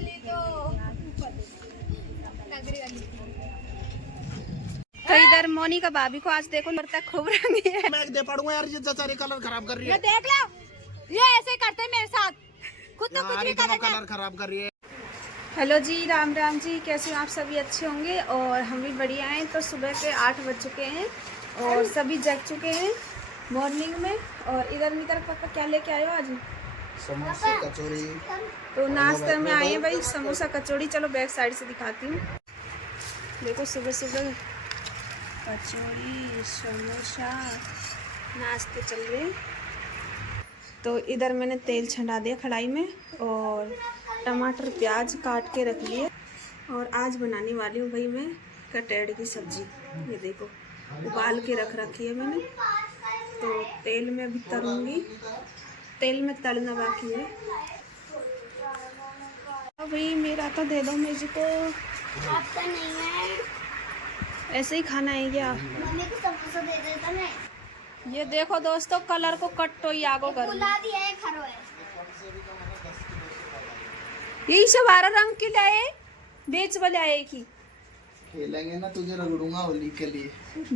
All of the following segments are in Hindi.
होली तो इधर मोनी का भाभी को आज देखो लगता है खूब रंगी है। मैं दे पड़ूंगा यार, ये सारे कलर खराब कर रही है। देख लो, ये ऐसे करते हैं मेरे साथ, खुद तो कुछ भी कलर खराब कर रही है। हेलो जी, राम राम जी, कैसे हैं आप? सभी अच्छे होंगे और हम भी बढ़िया हैं। तो सुबह के 8 बज चुके हैं और सभी जग चुके हैं मॉर्निंग में। और इधर मितर पापा क्या लेके आए हो आज? समोसा कचौड़ी। तो नाश्ते में आए हैं भाई समोसा कचौड़ी। चलो बैक साइड से दिखाती हूँ। देखो सुबह सुबह कचौड़ी समोसा नाश्ते चल रहे हैं। तो इधर मैंने तेल छंडा दिया कढ़ाई में और टमाटर प्याज काट के रख लिए। और आज बनाने वाली हूँ भाई मैं कटहल की सब्जी। ये देखो उबाल के रख रखी है मैंने। तो तेल में अभी तलूँगी, तेल में तलना बाकी है। भाई मेरा तो दे दो मुझको। आपका नहीं है, ऐसे ही खाना है क्या? मम्मी को समोसा दे देता मैं। ये देखो दोस्तों कलर को कट्टो ही आगो कर बुला दिया है, खरो है। यही सब 12 रंग के लाए बेच वाले आए की खेलेंगे ना, तुझे रगड़ूंगा होली के लिए।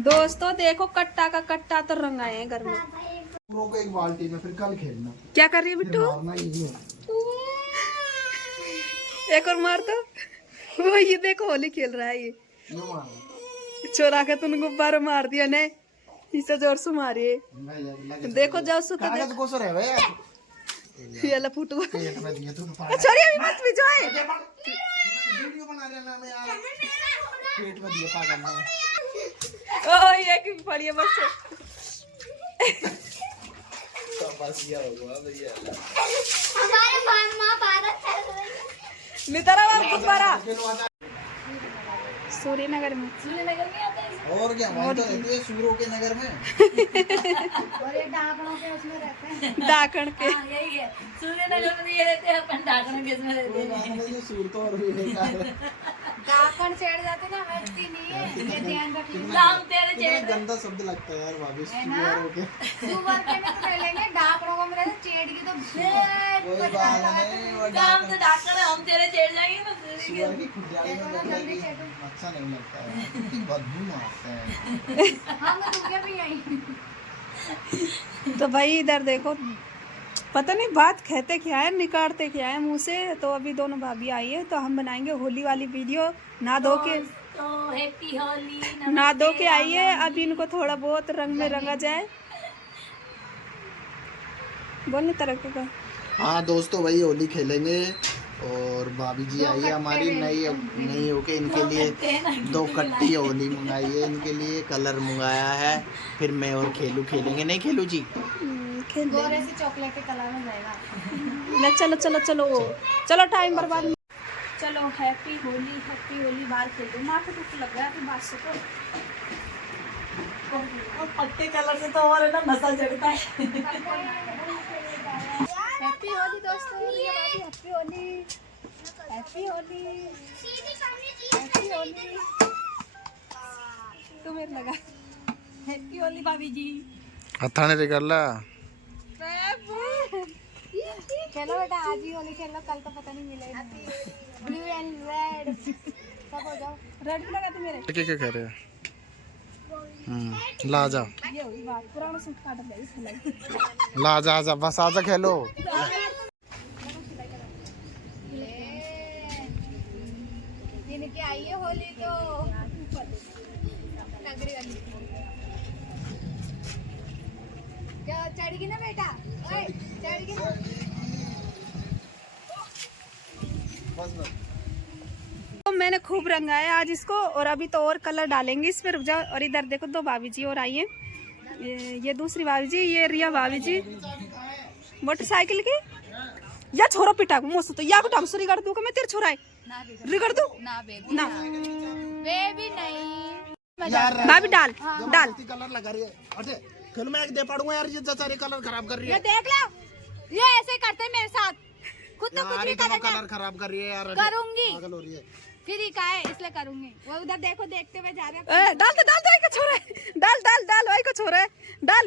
दोस्तों देखो कट्टा का कट्टा तो रंगाए हैं घर में। रोको एक बाल्टी में, फिर कल खेलना। क्या कर रही है बिट्टू? मारना ही है। एक और मार दो। वो ये देखो होली खेल रहा है ये। क्यों मारना? चोरा के तुमने गुब्बारा मार दिया ने, इसे जोर से मारिए। देखो जाओ सु तो कागज को सो रहे हो यार। ये ला फुटू। पेट में दिए तू तो छोरी अभी मत भिजवाए। वीडियो बना रहे ना मैं यार। पेट में दिए पागल में। ओ ये की पड़ी है बस। बस ये होगा भैया। हमारे माँ भारत है। मितारा गुब्बारा सूर्यनगर में। सूर्यनगर में आता है। और क्या वहाँ तो रहती है सूरों के नगर में। और ये डाकणों के उसमें रहते हैं। डाकण के। हाँ, यही है, सूर्यनगर में ये रहते हैं, अपन डाकणों के उसमें रहते हैं। सूर तो और भी बेकार है। डाकण चढ़ जाते ना, हटती नहीं है, ये ध्यान रखिए। हम तेरे चेहरे गंदा शब्द लगता है यार भाभी। सूरों के सुवर के में तो ले लेंगे, डाकणों को मेरे चेड़ की तो कोई बात नहीं। वो काम तो डाकण है, हम तेरे चेड़ जाएंगे ना। सूअर की खुदियारी में गंदगी अच्छा नहीं लगता है, क्योंकि बदबू मारते हैं। हम तो रुके भी यहीं। तो भाई इधर देखो पता नहीं बात कहते क्या है निकालते क्या है मुंह से। तो अभी दोनों भाभी आई है तो हम बनाएंगे होली वाली वीडियो। ना धो के तो हैप्पी होली। ना धो के आई है। अभी इनको थोड़ा बहुत रंग में रंगा जाए। बोलने तरह का। हाँ दोस्तों वही होली खेलेंगे और भाभी जी आई है हमारी नई होके इनके लिए 2 कट्टी होली मंगाई है। इनके लिए कलर मंगाया है। फिर मैं और खेलेंगे। नहीं खेलू जी खेल गोरे से चॉकलेट के कलर में जाएगा। चलो चलो चलो चलो टाइम बर्बाद। चलो हैप्पी होली बाहर खेलते। माथे टूट लग रहा है अपनी बात से। तो पत्ते कलर से तो और है ना नशा चढ़ता है। हैप्पी होली दोस्तों, happy Holi, happy Holi, happy Holi. तुम्हें लगा हैप्पी होली भाभी जी। हथाने से कर ला। चलो बेटा आज ही होली खेल लो, कल तो पता नहीं मिलेगा। ब्लू एंड रेड सब हो जाओ। रेड लगा थे मेरे। क्या कह रहे हैं? ला जा ये हुई बात। पुराना सूट काट दे इसमें। ला जा जा बस आजा खेलो। जिनकी आई है होली तो नगरी वाली क्या चढ़ेगी ना बेटा? ओए चढ़ेगी ना। तो मैंने खूब रंगाया आज इसको और अभी तो और कलर डालेंगे इस पे। रुक जाओ। और इधर देखो 2 भाभी जी और आई है। ये दूसरी भाभी जी, ये रिया भाभी जी मोटरसाइकिल की। या छोरा पिटा मुझसे तो या को सुरी कर दूं मैं तेरे छोरा है रिगड़ दूं ना बेबी ना बेबी नहीं। भाभी डाल डाल। कलर लगा रही है। अरे फिर मैं दे पड़ूंगा यार, ये सारे कलर खराब कर रही ये है। देख लो, ये ऐसे करते हैं मेरे साथ, खुद तो कुछ भी कलर खराब कर रही है यार। करूंगी पागल हो रही है। फिर ही का है इसलिए करूंगी। वो उधर देखो, देखते हुए जा रहे हैं। डाल दो का छोरा है। डाल वही को छोरा है। डाल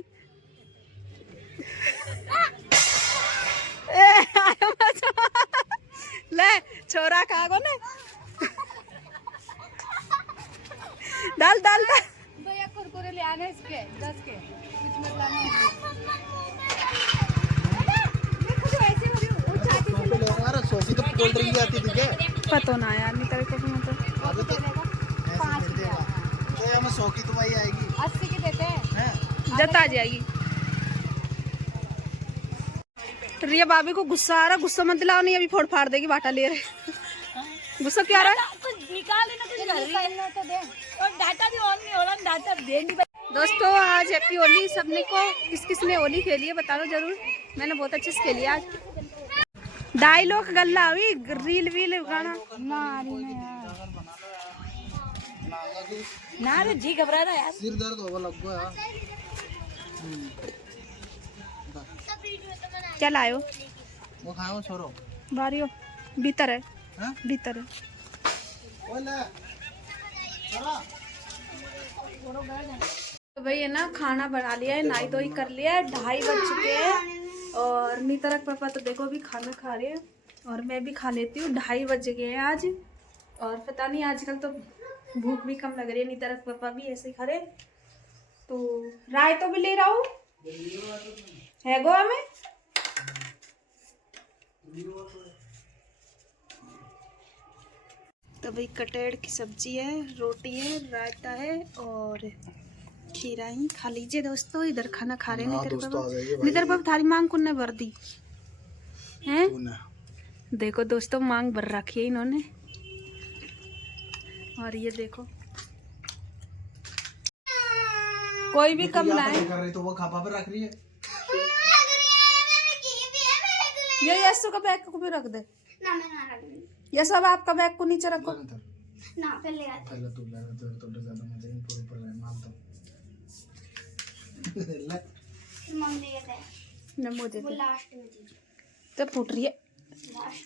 ले छोरा खागो ने डाल डाल डाल। तो ये कुरकुरे ले आने इसके 10 के कुछ मत लाना। मैं खुद वैसे हो रही हूँ। वो चाची से ले यार सोफी तो कोल्ड ड्रिंक भी आती थी क्या? पता ना यार नहीं तेरे को मतलब अभी तो देगा 5 के तो हमें 100 की दवाई आएगी 80 के देते हैं। हैं? जता जाएगी। रिया भाभी को गुस्सा आ रहा, गुस्सा मत दिलाओ, नहीं अभी फोड़ फाड़ देगी, बाटा ले रहे। गुस्सा क्या आ रहा है? कुछ निकाल लेना, कुछ निकालना तो दे। और डाटा भी ऑन नहीं हो रहा, डाटा दे नहीं। दोस्तों आज हैप्पी होली सबने को। किस किस ने होली खेली है बता दो जरूर। मैंने बहुत अच्छे से खेली आज। डायलॉग गल्ला हुई रील वील गाना ना रही ना यार, ना रे जी घबरा रहा है यार। सिर दर्द होगा लग गया। क्या लायो? वो खाओ छोरो। बारियो भीतर है, हैं? भीतर है। ओले चला तो भाई है ना खाना बना लिया है, नाई धोई कर लिया है, 2:30 बज चुके हैं। और नीतरक पापा तो देखो अभी खाना खा रहे हैं और मैं भी खा लेती हूँ। 2:30 बज गए हैं आज। और पता नहीं आजकल तो भूख भी कम लग रही है, नीतरक पापा भी ऐसे ही खा रहे। तो राय तो भी ले रहा हूँ है गोवा में। तो भाई कटेड़ की सब्जी है, रोटी है, रायता है और खीरा ही खा लीजिए दोस्तों। इधर खाना खा रहे हैं नितर बाबू थारी मांग कुन्ने भर दी हैं। देखो दोस्तों मांग भर रखी है इन्होंने। और ये देखो कोई भी कम ना है। कर रही तो वो खापा पे रख रही है। ये यशु का बैग को भी रख दे ना मैं ना रख दूँ। ये सब आपका बैग को नीचे रखो। ना पहले आते पहले तू ले तो ज्यादा मजा नहीं पूरे पर माल तो ले मम्मी कहते हैं नमो दे वो लास्ट में थी, तो फूट रही है। लास्ट